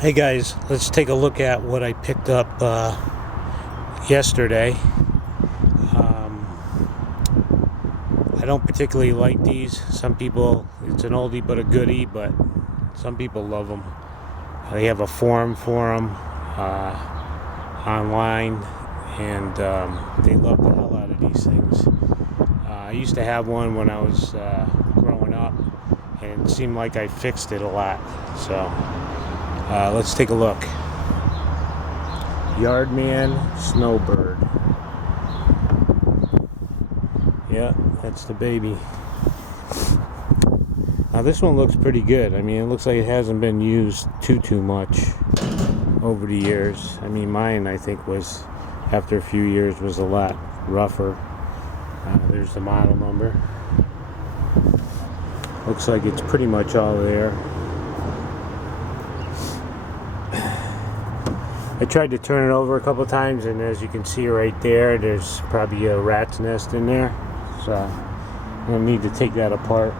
Hey guys, let's take a look at what I picked up yesterday. I don't particularly like these. Some people, it's an oldie but a goodie, but some people love them. They have a forum for them online, and they love the hell out of these things. I used to have one when I was growing up, and it seemed like I fixed it a lot. So let's take a look. Yardman Snowbird. Yeah, that's the baby. Now this one looks pretty good. I mean, it looks like it hasn't been used too much over the years. I mean, mine I think was, after a few years, was a lot rougher. There's the model number. Looks like it's pretty much all there. I tried to turn it over a couple times, and as you can see right there, there's probably a rat's nest in there. So I'm going to need to take that apart.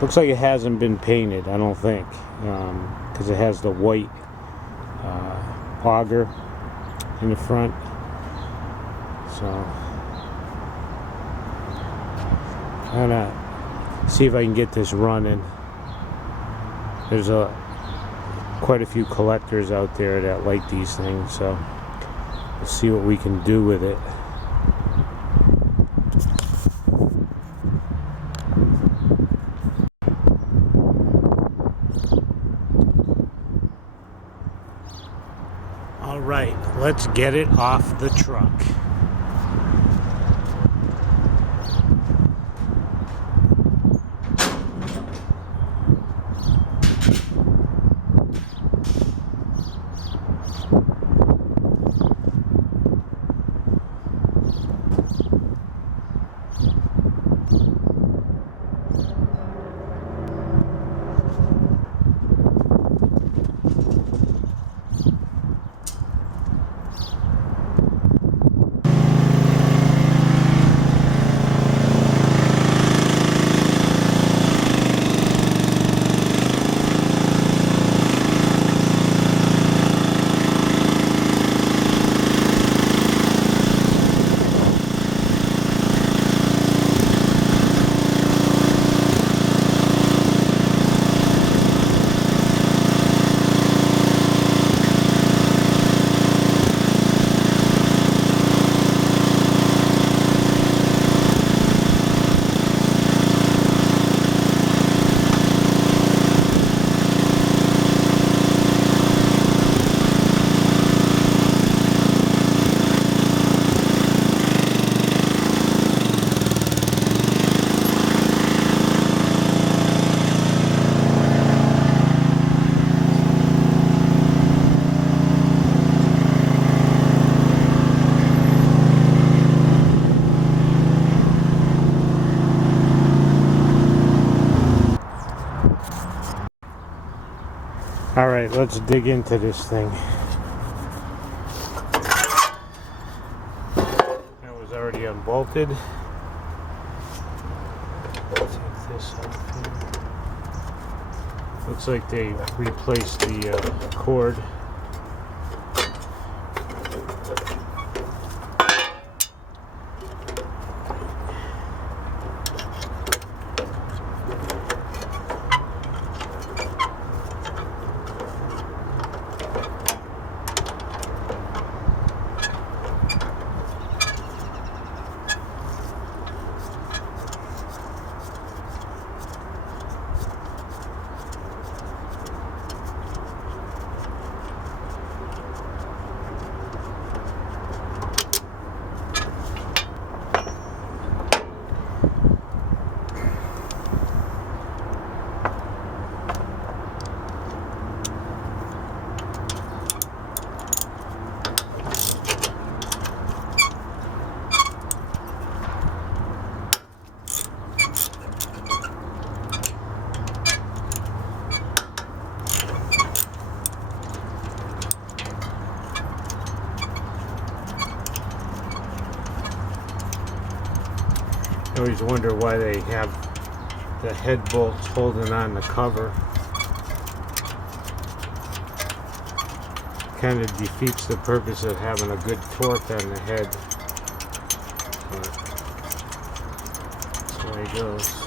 Looks like it hasn't been painted, I don't think, because it has the white auger in the front. So I'm going to see if I can get this running. There's quite a few collectors out there that like these things, so we'll see what we can do with it. All right, let's get it off the truck. All right, let's dig into this thing. That was already unbolted. Take this off here. Looks like they replaced the cord. I always wonder why they have the head bolts holding on the cover. kind of defeats the purpose of having a good torque on the head. But that's the way it goes.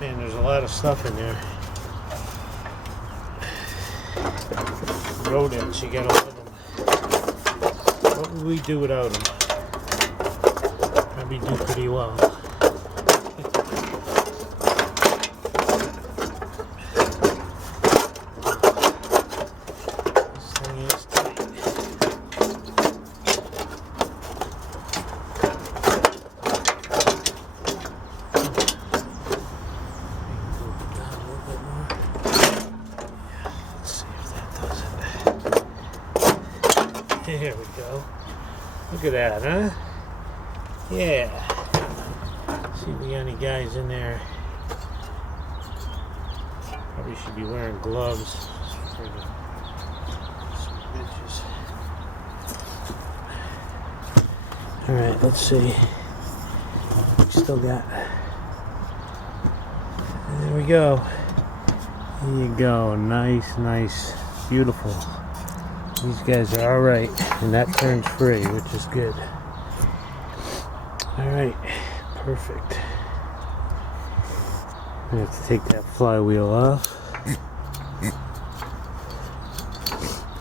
Man, there's a lot of stuff in there. Rodents, you gotta love them. What would we do without them? Probably do pretty well. This thing is tight. There we go. Look at that, huh? Yeah. See if we got any guys in there. Probably should be wearing gloves for the bitches. Alright, let's see. We still got. There we go. There you go. Nice, nice. Beautiful. These guys are alright, and that turns free, which is good. Alright, perfect. I have to take that flywheel off.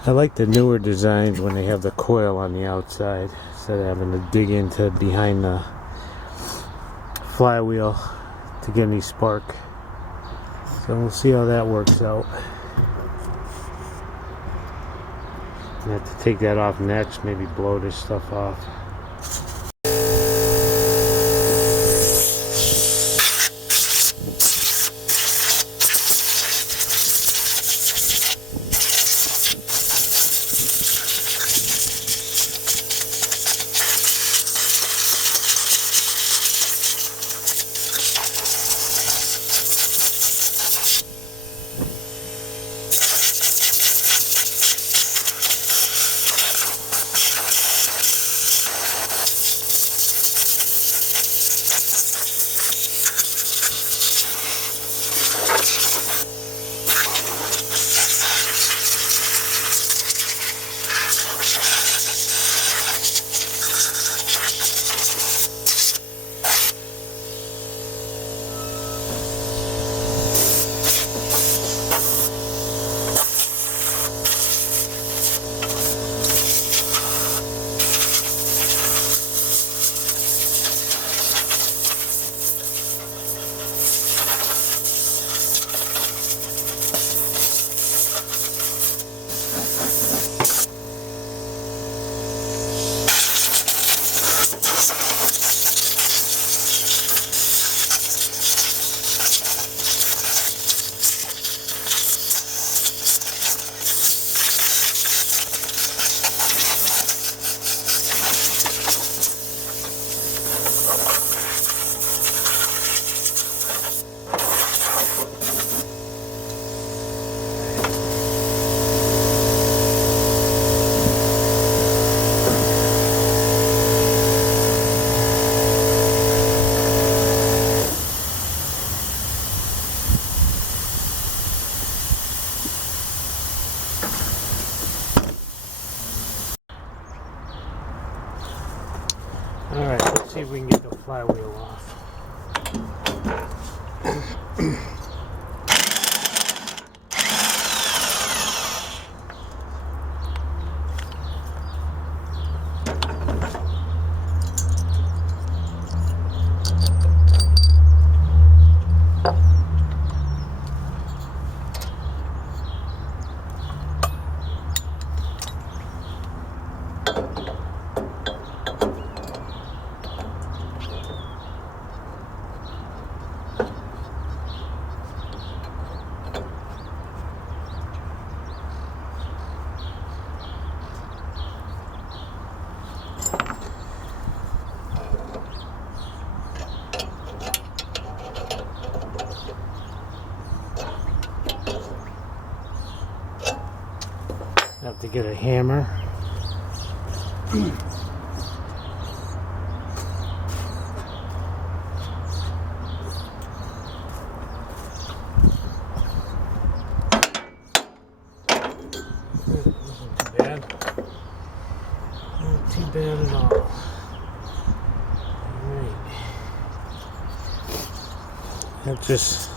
I like the newer designs when they have the coil on the outside, instead of having to dig into behind the flywheel to get any spark. So we'll see how that works out. I have to take that off next, maybe blow this stuff off. See if we can get the flywheel off. Have to get a hammer. Wasn't too bad. Not too bad at all. Alright. That just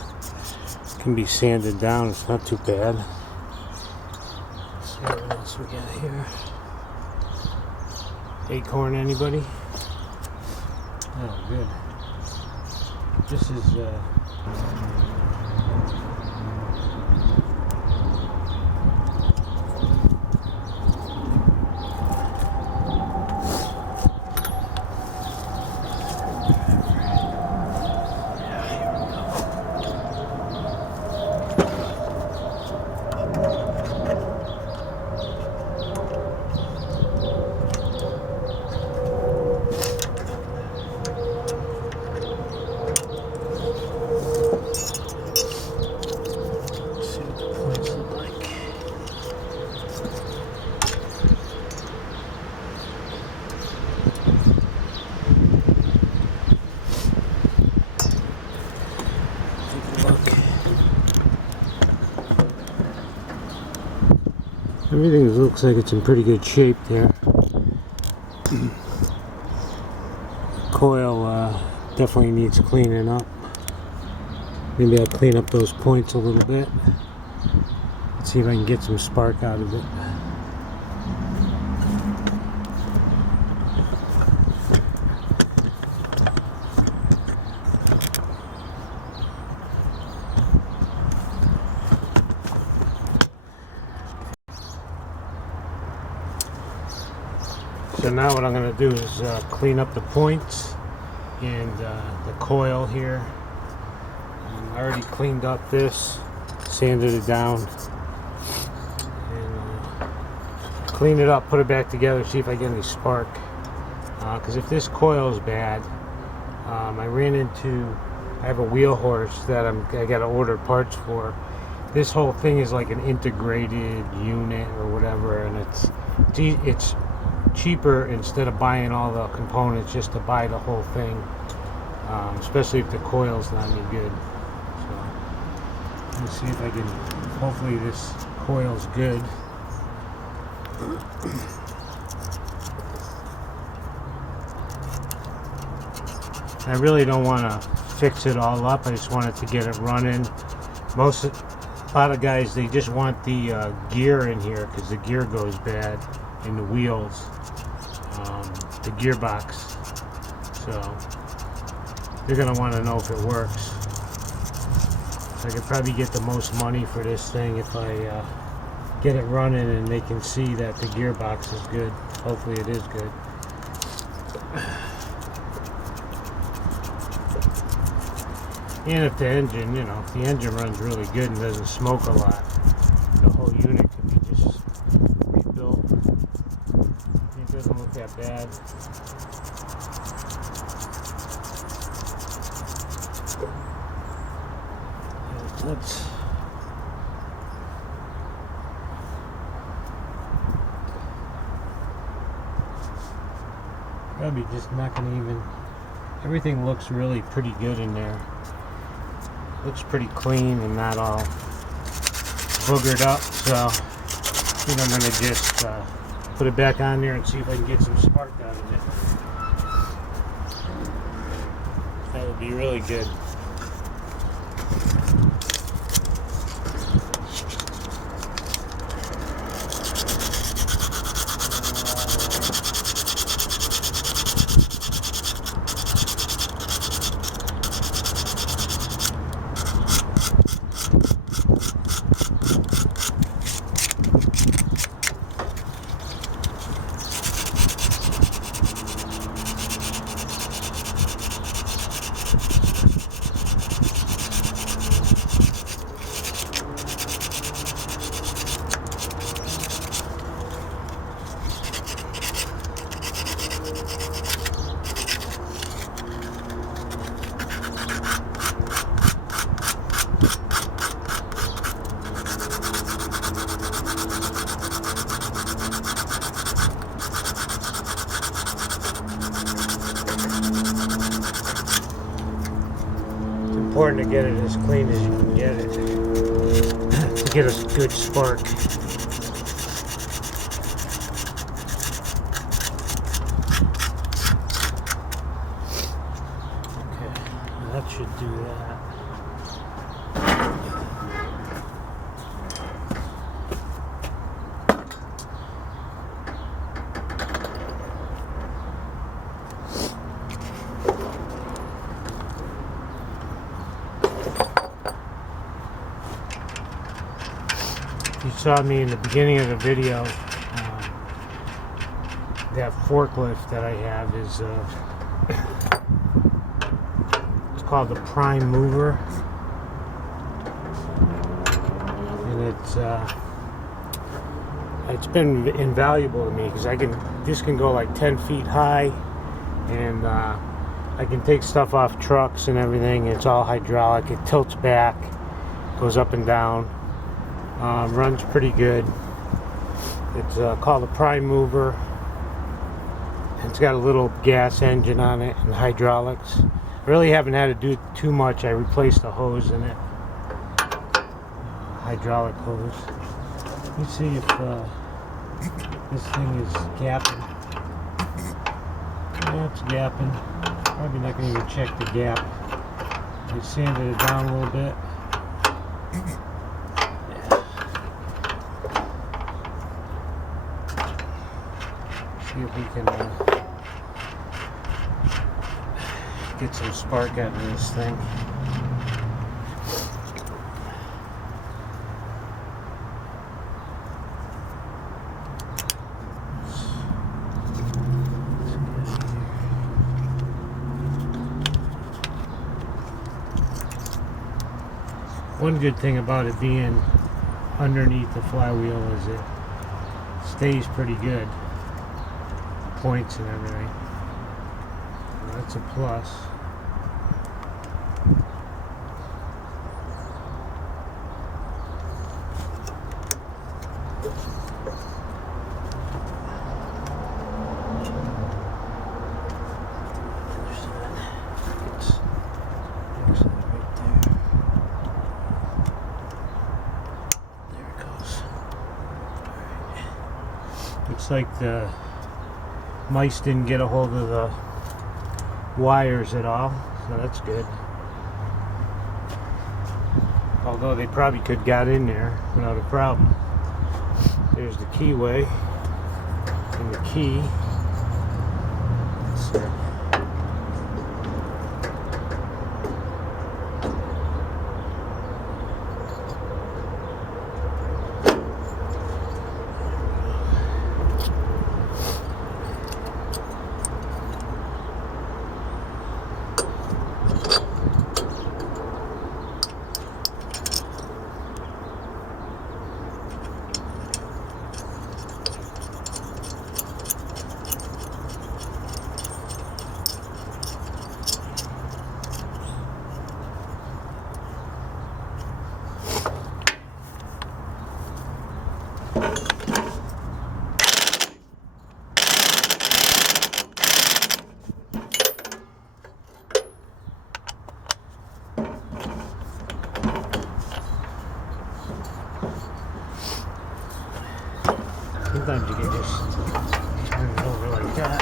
can be sanded down, it's not too bad. What else we got here? Acorn, anybody? Oh, good. This is everything looks like it's in pretty good shape there. Coil definitely needs cleaning up. Maybe I'll clean up those points a little bit. Let's see if I can get some spark out of it. So now what I'm going to do is clean up the points and the coil here. I already cleaned up this, sanded it down, and clean it up, put it back together, see if I get any spark. Because if this coil is bad, I have a wheel horse that I got to order parts for. This whole thing is like an integrated unit or whatever, and it's cheaper instead of buying all the components just to buy the whole thing, especially if the coil's not any good. So let's see if I can, hopefully this coil's good. I really don't want to fix it all up, I just wanted to get it running. A lot of guys, they just want the gear in here because the gear goes bad in the wheels, the gearbox, so they're going to want to know if it works. So I could probably get the most money for this thing if I get it running and they can see that the gearbox is good. Hopefully it is good. And if the engine, if the engine runs really good and doesn't smoke a lot, the whole unit could be just rebuilt. It doesn't look that bad. Let's probably just not gonna even. Everything looks really pretty good in there. Looks pretty clean and not all boogered up, so I think I'm gonna just put it back on there and see if I can get some spark out of it. would be really good. Important to get it as clean as you can get it to get a good spark. Okay, that should do that. You saw me in the beginning of the video. That forklift that I have is it's called the Prime Mover, and it's been invaluable to me because this can go like 10 feet high, and I can take stuff off trucks and everything. It's all hydraulic. It tilts back, goes up and down. Runs pretty good. It's called a Prime Mover. It's got a little gas engine on it and hydraulics. I really haven't had to do too much. I replaced the hose in it. Hydraulic hose. Let me see if this thing is gapping. Yeah, it's gapping. Probably not going to even check the gap. I sanded it down a little bit. See if we can get some spark out of this thing. One good thing about it being underneath the flywheel is it stays pretty good. Points and everything. That's a plus. Looks like the mice didn't get a hold of the wires at all, so that's good. Although they probably could got in there without a problem. There's the keyway and the key. Let's see. Sometimes you can just turn it over like that.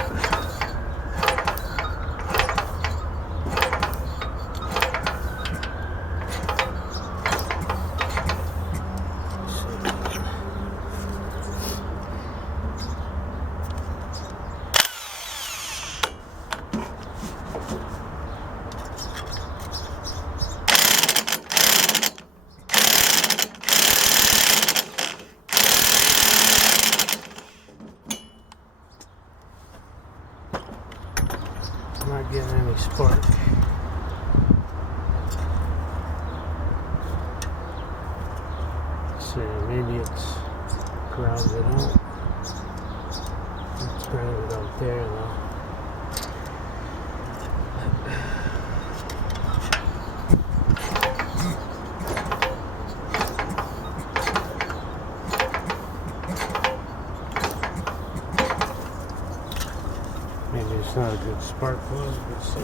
spark. Let's see, maybe it's grounded out. It's grounded out there though. Maybe it's not a good spark plug, let's see.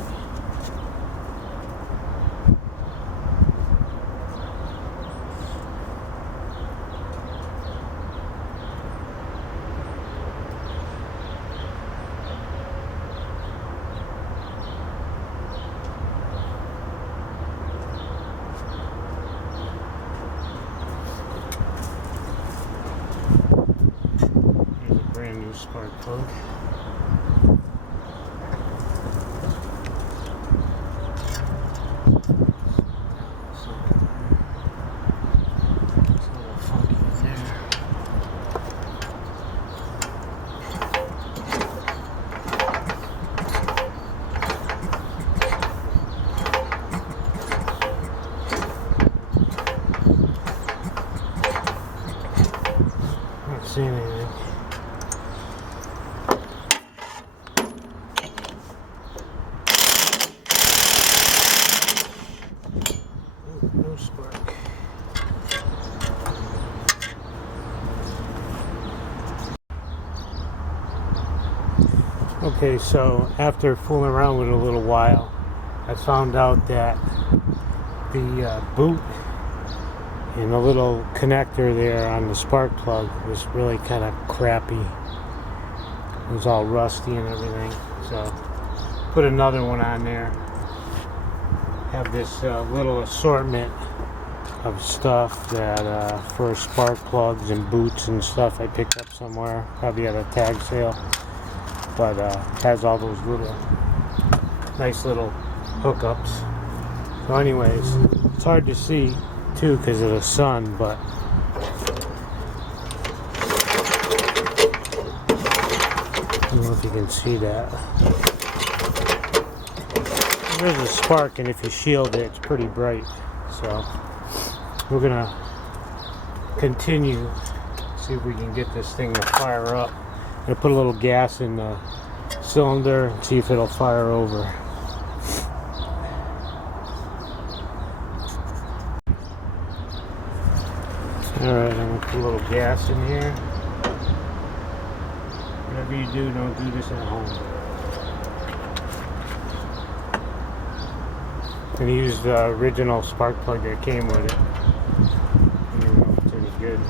Here's a brand new spark plug. See anything. No spark. Okay, so after fooling around with it a little while, I found out that the boot and the little connector there on the spark plug was really kind of crappy. It was all rusty and everything. So put another one on there. Have this little assortment of stuff that for spark plugs and boots and stuff I picked up somewhere, probably at a tag sale. But has all those little nice little hookups. So anyways, it's hard to see too because of the sun, but I don't know if you can see that. There's a spark, and if you shield it, it's pretty bright. So we're gonna continue, see if we can get this thing to fire up. I'm gonna put a little gas in the cylinder and see if it'll fire over. Alright, I'm going to put a little gas in here. Whatever you do, don't do this at home. I'm going to use the original spark plug that came with it. I don't know if it's any good.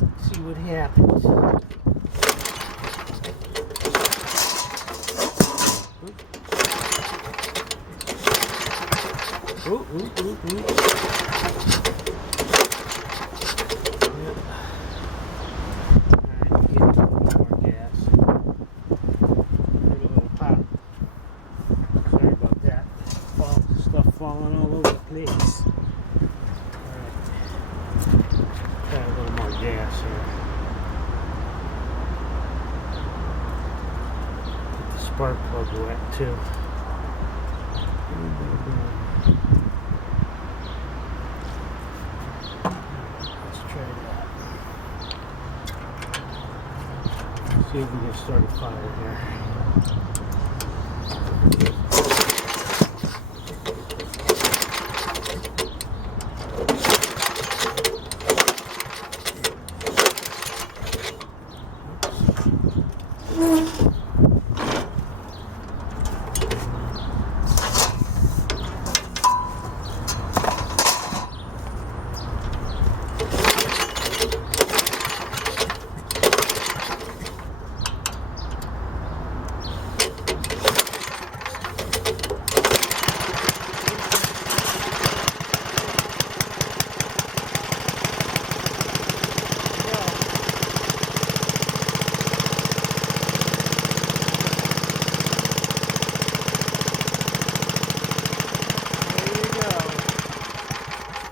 Let's see what happens. Ooh, ooh, ooh, ooh. Falling all over the place. Alright. Try a little more gas here. Get the spark plug wet too. Let's try that. See if we can start a fire here.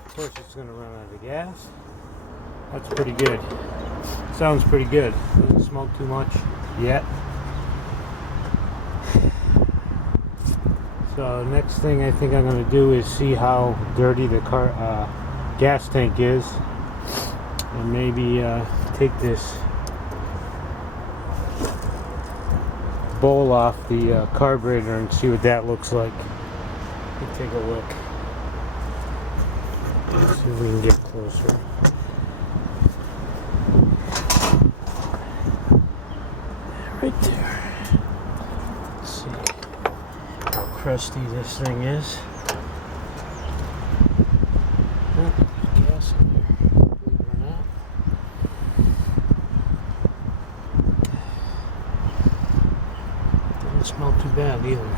Of course it's going to run out of gas. That's pretty good. Sounds pretty good. Doesn't smoke too much yet. So next thing I think I'm going to do is see how dirty the gas tank is, and maybe take this bowl off the carburetor and see what that looks like. Let's take a look. Let's see if we can get closer. Right there. Let's see how crusty this thing is. Oh, there's gas in there, believe it or not. Doesn't smell too bad either.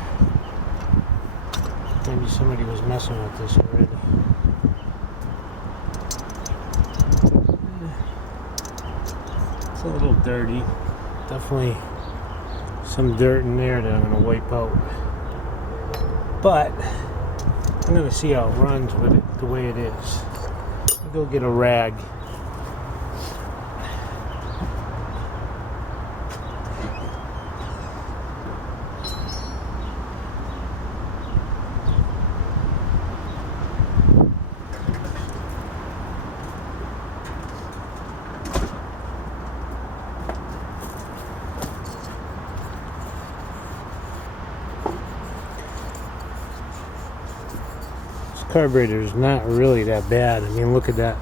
Maybe somebody was messing with this already. It's a little dirty. Definitely some dirt in there that I'm going to wipe out. But I'm going to see how it runs with it the way it is. I'll go get a rag. Carburetor is not really that bad. I mean, look at that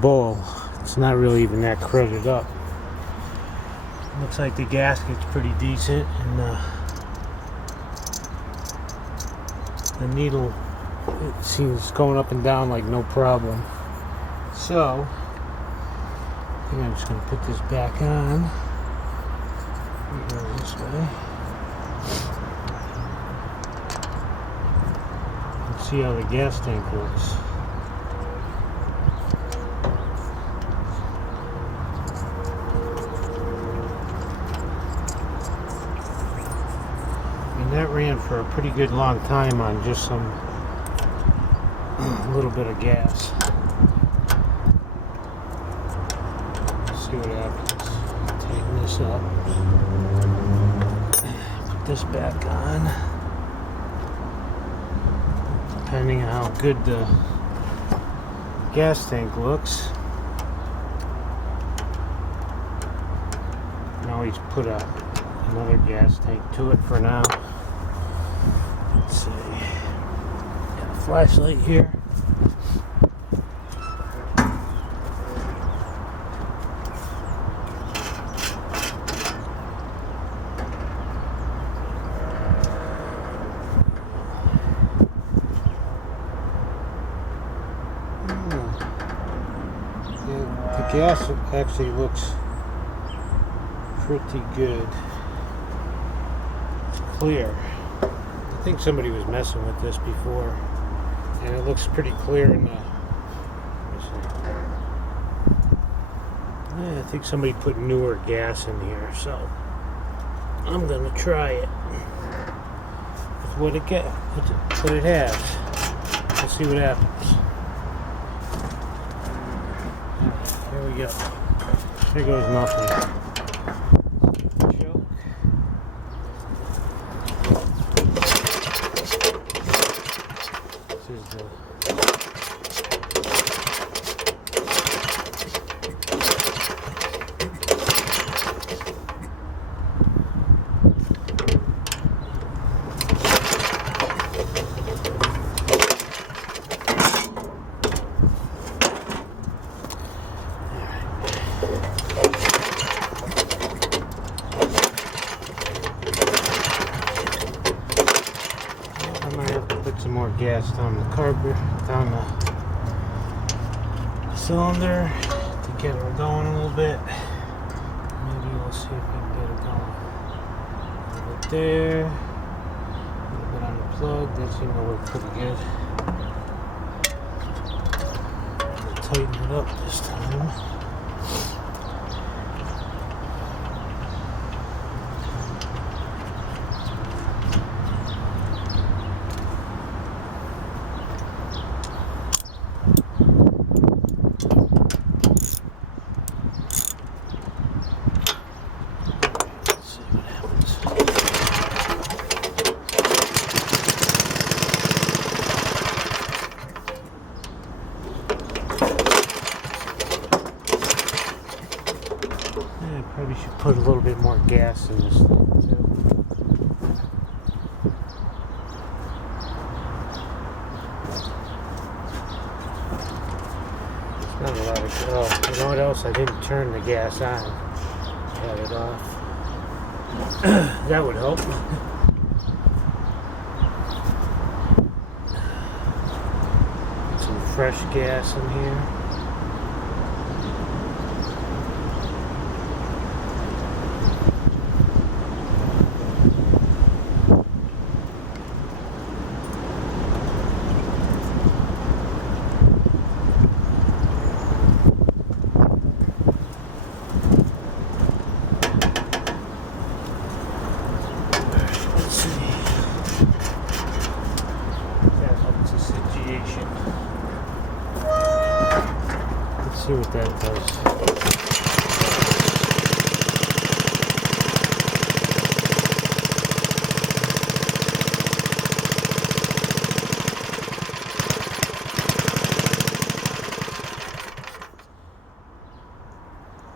bowl. It's not really even that crudted up. Looks like the gasket's pretty decent, and the needle, it seems going up and down like no problem. So I think I'm just going to put this back on. Go this way. See how the gas tank looks. And that ran for a pretty good long time on just some little bit of gas. Let's see what happens. Tighten this up. Put this back on. Depending on how good the gas tank looks. I can always put another gas tank to it for now. Let's see. Got a flashlight here. The gas actually looks pretty good. It's clear. I think somebody was messing with this before, and it looks pretty clear in the. Yeah, I think somebody put newer gas in here, so I'm gonna try it. That's what it gets. That's what it has. Let's see what happens. There we go. There goes nothing. Choke. This is the some more gas down the carburetor, down the cylinder to get her going a little bit. Maybe we'll see if we can get it going. A little bit there, a little bit on the plug. That seemed to work pretty good. I'll tighten it up this time. Should put a little bit more gas in this thing too. Not a lot of, oh, you know what else? I didn't turn the gas on. Had it off. That would help. Put some fresh gas in here. Let's see what that does.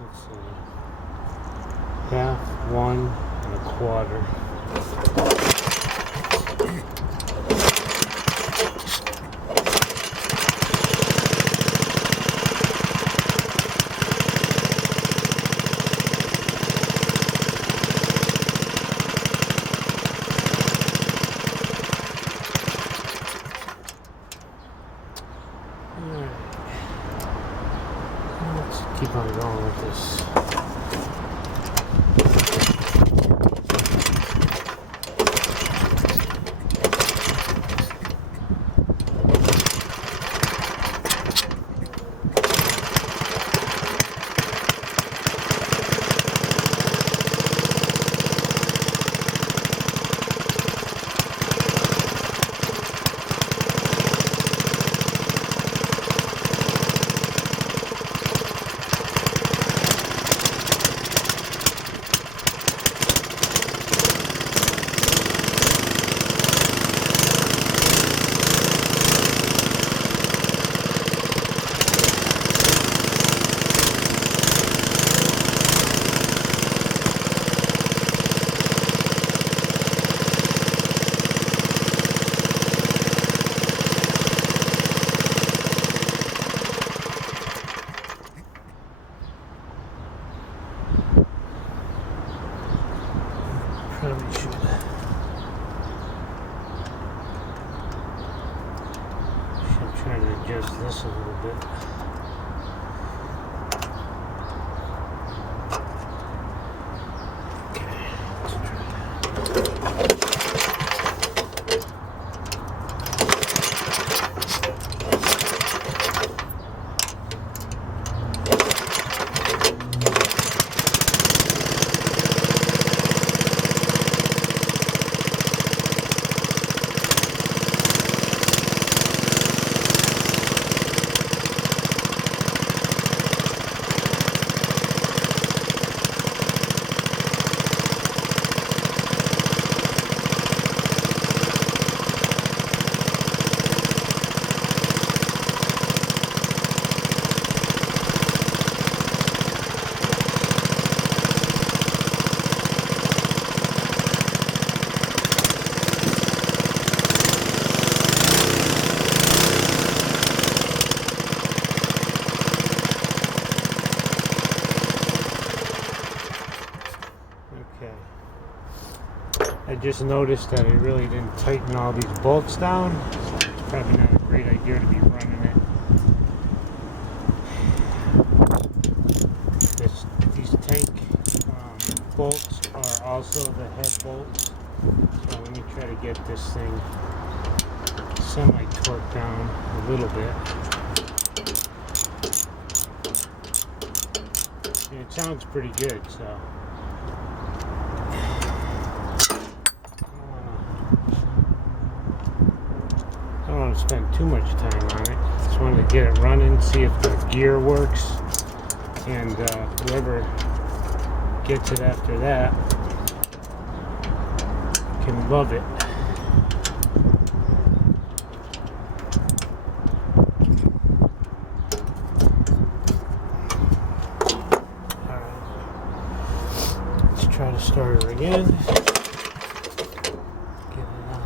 Let's see. Half, 1 1/4. Let's keep on going with this. Probably should try to adjust this a little bit. Okay, let's try that. I just noticed that I really didn't tighten all these bolts down, so it's probably not a great idea to be running it. These tank bolts are also the head bolts, so let me try to get this thing semi-torqued down a little bit. And it sounds pretty good, so. I don't want to spend too much time on it. Just wanted to get it running, see if the gear works, and whoever gets it after that can love it. start her again. Get it on.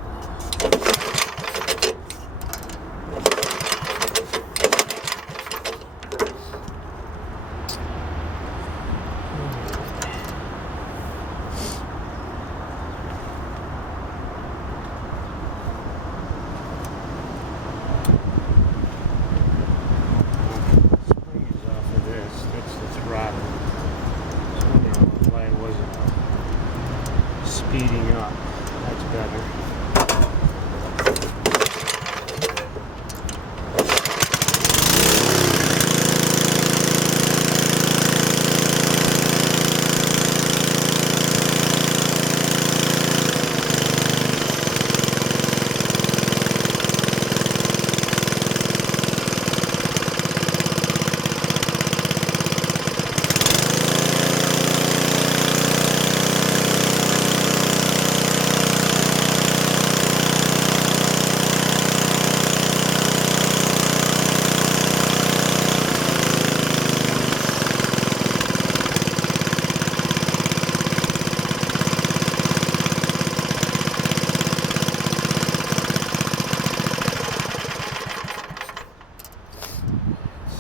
Spring is off of this. It's rotten. So I don't know why it wasn't speeding up. That's better.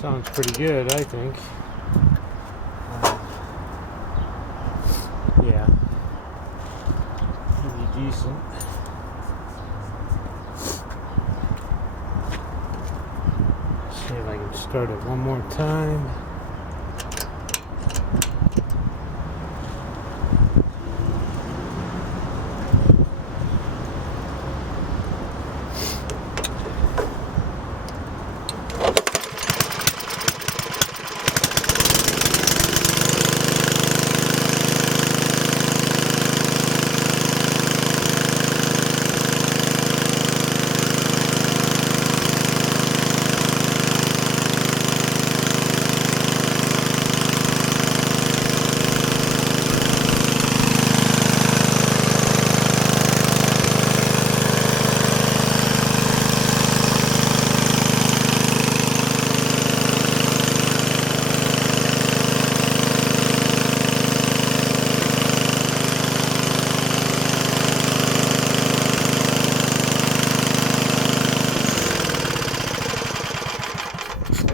Sounds pretty good, I think. Yeah, pretty decent. See if I can start it one more time.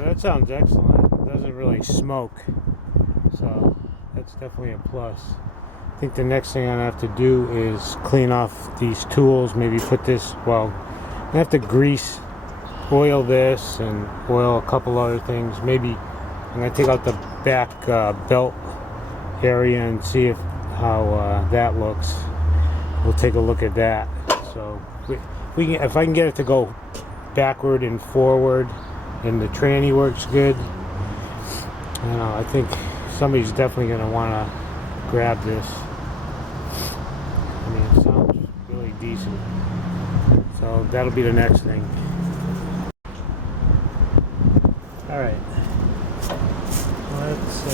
That sounds excellent. It doesn't really smoke, so that's definitely a plus. I think the next thing I have to do is clean off these tools, maybe put this, well, I have to grease, oil this and oil a couple other things. Maybe I'm going to take out the back belt area and see how that looks. We'll take a look at that. So we can, if I can get it to go backward and forward and the tranny works good, I don't know, I think somebody's definitely going to want to grab this. I mean, it sounds really decent. So that'll be the next thing. Alright, let's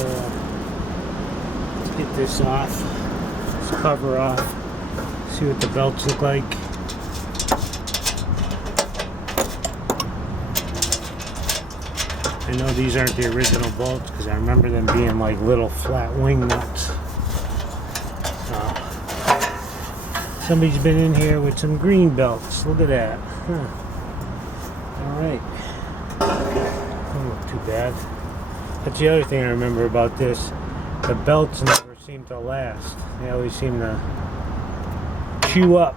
get this off, this cover off, see what the belts look like. I know these aren't the original bolts because I remember them being like little flat wing nuts. Somebody's been in here with some green belts. Look at that. Huh. Alright. Don't look too bad. That's the other thing I remember about this. The belts never seem to last. They always seem to chew up.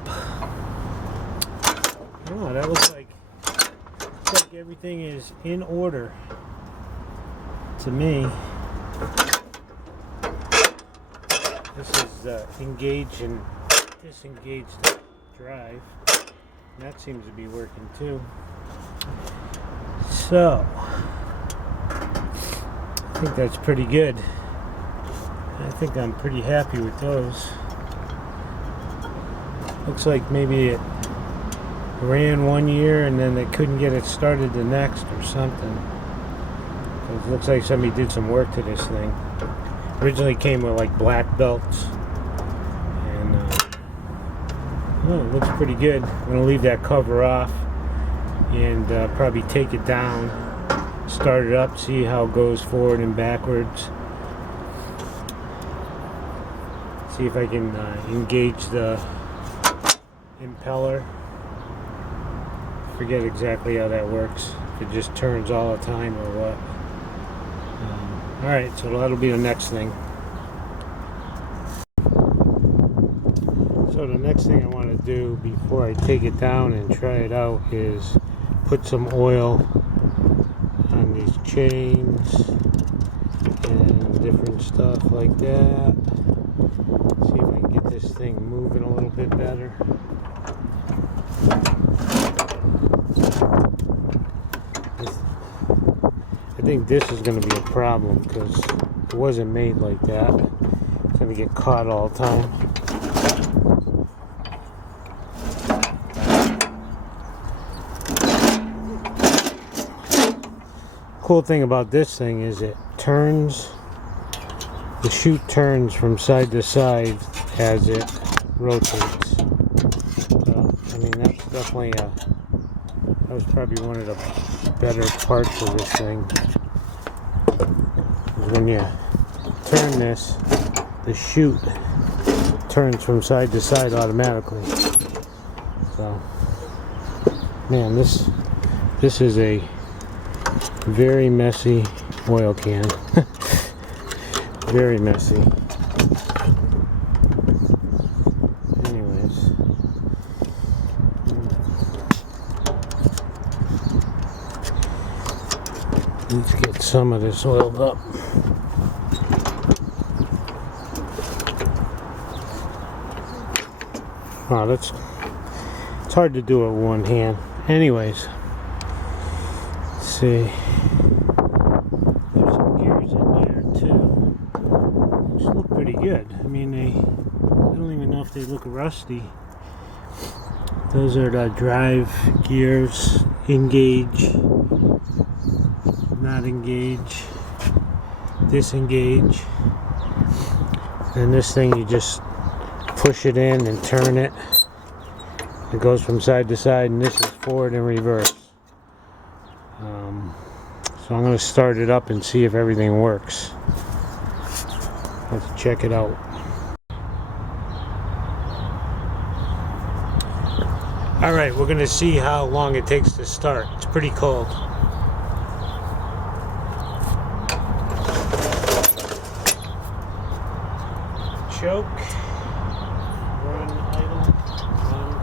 Oh, that looks like everything is in order to me. This is engage and disengage the drive. And that seems to be working too. So I think that's pretty good. I think I'm pretty happy with those. Looks like maybe it ran 1 year and then they couldn't get it started the next or something. It looks like somebody did some work to this thing. Originally came with like black belts, and oh, it looks pretty good. I'm gonna leave that cover off and probably take it down, start it up, see how it goes forward and backwards. See if I can engage the impeller. Forget exactly how that works. If it just turns all the time or what. Alright, so that'll be the next thing. So the next thing I want to do before I take it down and try it out is put some oil on these chains and different stuff like that. See if I can get this thing moving a little bit better. I think this is going to be a problem because it wasn't made like that. It's going to get caught all the time. Cool thing about this thing is it turns, the chute turns from side to side as it rotates. I mean, that's definitely that was probably one of the better parts of this thing. When you turn this, the chute turns from side to side automatically. So, man, this is a very messy oil can. Very messy. Anyways. Let's get some of this oiled up. Wow, it's hard to do it with one hand. Anyways. Let's see. There's some gears in there too. These look pretty good. I mean, I don't even know if they look rusty. Those are the drive gears. Engage, not engage, disengage. And this thing, you just push it in and turn it. It goes from side to side, and this is forward and reverse. So I'm going to start it up and see if everything works. Let's check it out. Alright, we're going to see how long it takes to start. It's pretty cold. Choke. Run idle. Run.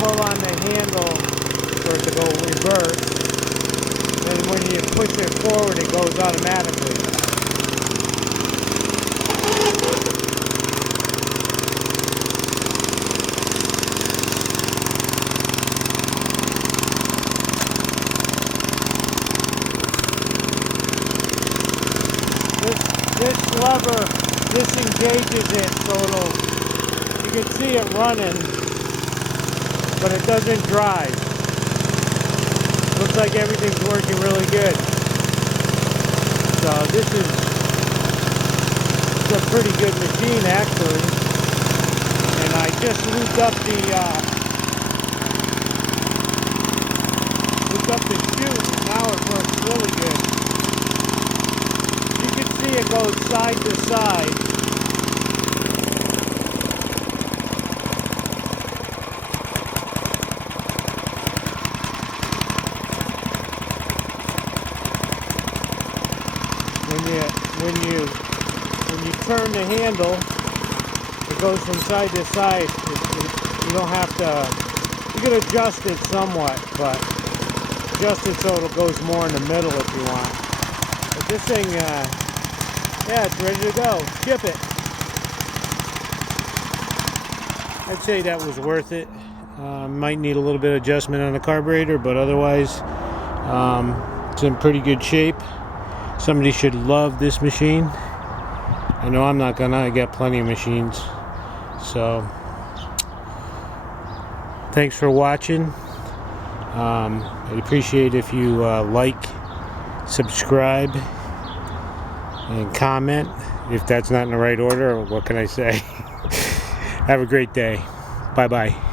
Pull on the handle for it to go reverse. Then when you push it forward, it goes automatically. This lever disengages it, so you can see it running, but it doesn't drive. Looks like everything's working really good. So this is a pretty good machine actually. And I just looped up the chute, and now it works really good. You can see it goes side to side. When you turn the handle, it goes from side to side. You don't have to. You can adjust it somewhat, but adjust it so it goes more in the middle if you want. But this thing, yeah, it's ready to go. Ship it. I'd say that was worth it. Might need a little bit of adjustment on the carburetor, but otherwise, it's in pretty good shape. Somebody should love this machine. I know I'm not gonna. I got plenty of machines. So, thanks for watching. I'd appreciate if you like, subscribe, and comment. If that's not in the right order, what can I say? Have a great day. Bye-bye.